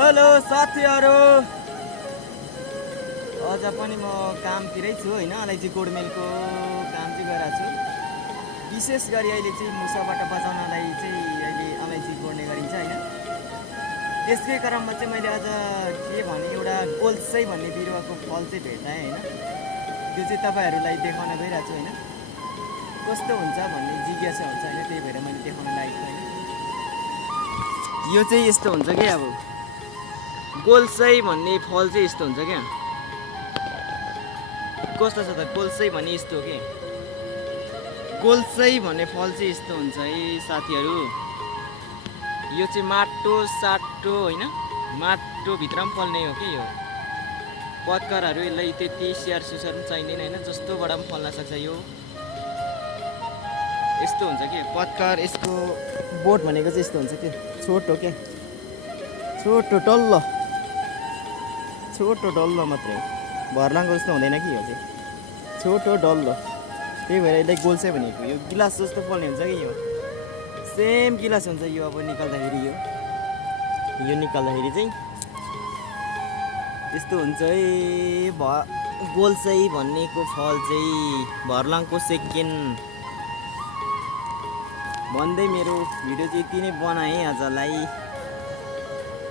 Hello साथीहरू, अझ पनि म कामतिरै छु होइन। अलैँची गोडमेलको काम चाहिँ गरिरहेको छु। विशेष गरी अहिले चाहिँ मुसाबाट बचाउनलाई चाहिँ अहिले अलैँची गोड्ने गरिन्छ होइन। त्यसकै क्रममा चाहिँ मैले आज के भने एउटा गोल्सै भन्ने बिरुवाको फल चाहिँ भेटाएँ होइन। त्यो चाहिँ तपाईँहरूलाई देखाउन गइरहेको छु होइन। कस्तो हुन्छ भन्ने जिज्ञासा हुन्छ होइन, त्यही भएर मैले देखाउन लागेको होइन। यो चाहिँ यस्तो हुन्छ कि अब गोल्सै भन्ने फल चाहिँ यस्तो हुन्छ क्या। कस्तो छ त गोल्सै भन्ने यस्तो हो कि। गोल्सै भन्ने फल चाहिँ यस्तो हुन्छ है साथीहरू। यो चाहिँ माटो साटो होइन, माटोभित्र पनि फल्ने हो कि यो। पत्करहरू यसलाई त्यति स्याहार सुसार पनि चाहिँदैन होइन, जस्तोबाट पनि फल्न सक्छ यो। यस्तो हुन्छ कि पत्कर, यसको बोट भनेको चाहिँ यस्तो हुन्छ कि छोटो क्या, छोटो डल्लो मात्रै हो। भर्लाङको जस्तो हुँदैन कि यो चाहिँ छोटो डल्लो, त्यही भएर यसलाई गोल्सै भनेको। यो गिलास जस्तो फल्ने हुन्छ कि यो, सेम गिलास हुन्छ यो। अब निकाल्दाखेरि यो निकाल्दाखेरि चाहिँ यस्तो हुन्छ है। गोल्सै भन्नेको फल चाहिँ भर्लाङको सेकेन्ड भन्दै मेरो भिडियो चाहिँ यति नै बनाएँ आजलाई।